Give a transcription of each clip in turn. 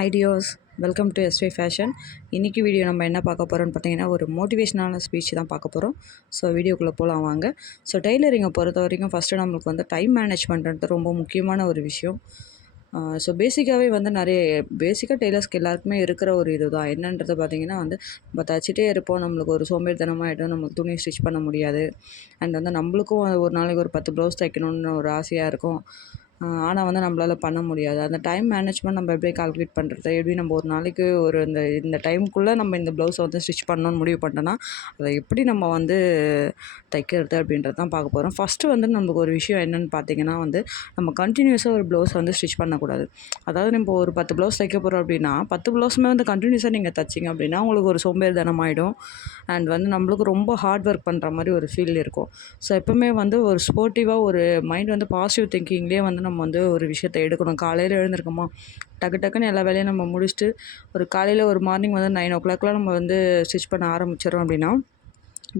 ஐடியோஸ் welcome to SV fashion இன்றைக்கி video நம்ம என்ன பார்க்க போகிறோம்னு பார்த்தீங்கன்னா ஒரு மோட்டிவேஷனான ஸ்பீச் தான் பார்க்க போகிறோம் ஸோ வீடியோக்குள்ளே போகலாம் வாங்க. ஸோ டெய்லரிங்கை பொறுத்த வரைக்கும் ஃபஸ்ட்டு நம்மளுக்கு வந்து டைம் மேனேஜ்மெண்ட்ன்றது ரொம்ப முக்கியமான ஒரு விஷயம். ஸோ பேசிக்காகவே வந்து நிறைய பேசிக்காக டெய்லர்ஸ்க்கு எல்லாருக்குமே இருக்கிற ஒரு இது தான் என்னன்றது பார்த்தீங்கன்னா வந்து நம்ம தச்சிட்டே இருப்போம். நம்மளுக்கு ஒரு சோம்பேறித்தனமாகிடும் நம்மளுக்கு துணி ஸ்டிச் பண்ண முடியாது. அண்ட் வந்து நம்மளுக்கும் ஒரு நாளைக்கு ஒரு பத்து ப்ளவுஸ் தைக்கணும்னு ஒரு ஆசையாக இருக்கும். ஆனால் வந்து நம்மளால பண்ண முடியாது. அந்த டைம் மேனேஜ்மெண்ட் நம்ம எப்படி கால்குலேட் பண்ணுறது எப்படி நம்ம ஒரு நாளைக்கு ஒரு இந்த இந்த டைமுக்குள்ளே நம்ம இந்த ப்ளவுஸை வந்து ஸ்டிச் பண்ணணும்னு முடிவு பண்ணிட்டோன்னா அதை எப்படி நம்ம வந்து தைக்கிறது அப்படின்றது தான் பார்க்க போகிறோம் ஃபஸ்ட்டு வந்து நமக்கு ஒரு விஷயம் என்னென்னு பார்த்தீங்கன்னா வந்து நம்ம கண்டினியூஸாக ஒரு ப்ளவுஸ் வந்து ஸ்டிச் பண்ணக்கூடாது. அதாவது நம்ம ஒரு பத்து ப்ளவுஸ் தைக்க போகிறோம் அப்படின்னா பத்து ப்ளவுஸுமே வந்து கண்டினியூஸாக நீங்கள் தைச்சிங்க அப்படின்னா உங்களுக்கு ஒரு சோம்பேறித்தனம் ஆகிடும் அண்ட் வந்து நம்மளுக்கு ரொம்ப ஹார்ட் ஒர்க் பண்ணுற மாதிரி ஒரு ஃபீல் இருக்கும். ஸோ எப்போவுமே வந்து ஒரு ஸ்போர்ட்டிவாக ஒரு மைண்ட் வந்து பாசிட்டிவ் திங்கிங்லேயே வந்து நம்ம நம்ம வந்து ஒரு விஷயத்த எடுக்கணும். காலையில் எழுந்திருக்கோமா? டக்கு டக்குன்னு எல்லா வேலையும் நம்ம முடிச்சுட்டு ஒரு காலையில் ஒரு மார்னிங் வந்து நைன் ஓ கிளாக்லாம் நம்ம வந்து ஸ்டிச் பண்ண ஆரம்பிச்சிடறோம் அப்படின்னா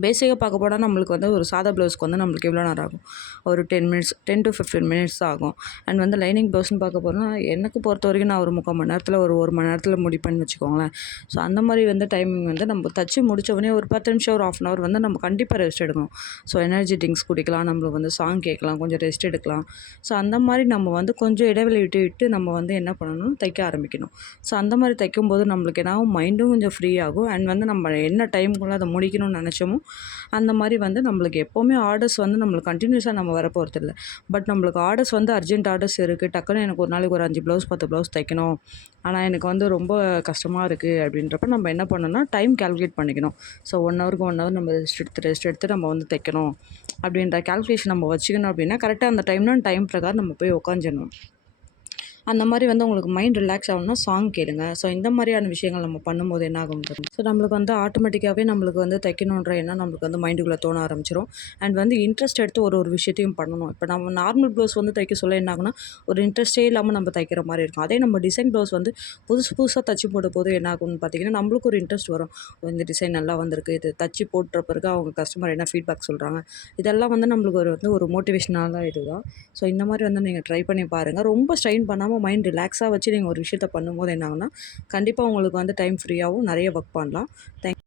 பேசிக்காக பார்க்க போனால் நம்மளுக்கு வந்து ஒரு சாதா ப்ளவுஸ்க்கு வந்து நம்மளுக்கு எவ்வளோ நேரம் ஆகும்? ஒரு ten minutes ten to fifteen minutes ஆகும். அண்ட் வந்து லைனிங் ப்ளவுஸ்னு பார்க்க போனால் எனக்கு பொறுத்த வரைக்கும் நான் ஒரு முக்கால் மணி நேரத்தில் ஒரு ஒரு மணி நேரத்தில் முடிப்பேன்னு வச்சுக்கோங்களேன். ஸோ அந்த மாதிரி வந்து டைமிங் வந்து நம்ம தச்சு முடித்தவொடனே ஒரு பத்து நிமிஷம் ஒரு ஆஃப் அன் ஹவர் வந்து நம்ம கண்டிப்பாக ரெஸ்ட் எடுக்கணும். ஸோ எனர்ஜி ட்ரிங்க்ஸ் குடிக்கலாம் நம்மளுக்கு வந்து சாங் கேட்கலாம் கொஞ்சம் ரெஸ்ட் எடுக்கலாம். ஸோ அந்த மாதிரி நம்ம வந்து கொஞ்சம் இடைவெளி விட்டு விட்டு நம்ம வந்து என்ன பண்ணணும்? தைக்க ஆரம்பிக்கணும். ஸோ அந்த மாதிரி தைக்கும்போது நம்மளுக்கு என்ன மைண்டும் கொஞ்சம் ஃப்ரீ ஆகும். அண்ட் வந்து நம்ம என்ன டைமுக்குள்ளே அதை முடிக்கணும்னு நினச்சோமோ அந்த மாதிரி வந்து நம்மளுக்கு எப்போவுமே ஆர்டர்ஸ் வந்து நம்மளுக்கு கண்டினியூஸாக நம்ம வர இல்லை பட் நம்மளுக்கு ஆர்டர்ஸ் வந்து அர்ஜென்ட் ஆர்டர்ஸ் இருக்குது டக்குன்னு எனக்கு ஒரு நாளைக்கு ஒரு அஞ்சு ப்ளவுஸ் பத்து ப்ளவுஸ் தைக்கணும். ஆனால் எனக்கு வந்து ரொம்ப கஷ்டமாக இருக்குது அப்படின்றப்ப நம்ம என்ன பண்ணணும்னா டைம் கால்குலேட் பண்ணிக்கணும். ஸோ ஒன் ஹவருக்கு ஒன் ஹவர் நம்ம ரெஸ்ட் எடுத்து ரெஸ்ட் எடுத்து நம்ம வந்து தைக்கணும். அப்படின்ற கால்குலேஷன் நம்ம வச்சுக்கணும் அப்படின்னா கரெக்டாக அந்த டைம்னா டைம் பிரகாரம் நம்ம போய் உட்காந்துடணும் அந்த மாதிரி வந்து உங்களுக்கு மைண்ட் ரிலாக்ஸ் ஆகணும்னா சாங் கேளுங்க. ஸோ இந்த மாதிரியான விஷயங்கள் நம்ம பண்ணும்போது என்ன ஆகும் தெரியும்? ஸோ நம்மளுக்கு வந்து ஆட்டோமேட்டிக்காகவே நம்மளுக்கு வந்து தைக்கணுன்ற எண்ணம் நம்மளுக்கு வந்து மைண்டுக்குள்ளே தோண ஆரம்பிச்சிடும் அண்ட் வந்து இன்ட்ரெஸ்ட் எடுத்து ஒரு ஒரு விஷயத்தையும் பண்ணணும். இப்போ நம்ம நார்மல் ப்ளவுஸ் வந்து தைக்க சொல்ல என்ன ஆகுனா ஒரு இன்ட்ரெஸ்டே இல்லாமல் நம்ம தைக்கிற மாதிரி இருக்கும். அதே நம்ம டிசைன் ப்ளவுஸ் வந்து புதுசு புதுசாக தச்சு போட போது என்ன ஆகும்னு பார்த்தீங்கன்னா நம்மளுக்கு ஒரு இன்ட்ரெஸ்ட் வரும். இந்த டிசைன் நல்லா வந்திருக்கு. இது தச்சு போட்டுற பிறகு அவங்க கஸ்டமர் என்ன ஃபீட்பேக் சொல்கிறாங்க இதெல்லாம் வந்து நம்மளுக்கு ஒரு வந்து ஒரு மோட்டிவேஷனான இதுதான். ஸோ இந்த மாதிரி வந்து நீங்கள் ட்ரை பண்ணி பாருங்கள் ரொம்ப ஸ்ட்ரெயின் பண்ணாமல் பண்ணாமல் மைண்ட் ரிலாக்ஸாக வச்சு நீங்கள் ஒரு விஷயத்த பண்ணும்போது என்ன ஆகுனா கண்டிப்பாக உங்களுக்கு வந்து டைம் ஃப்ரீயாகவும் நிறைய ஒர்க் பண்ணலாம். தேங்க்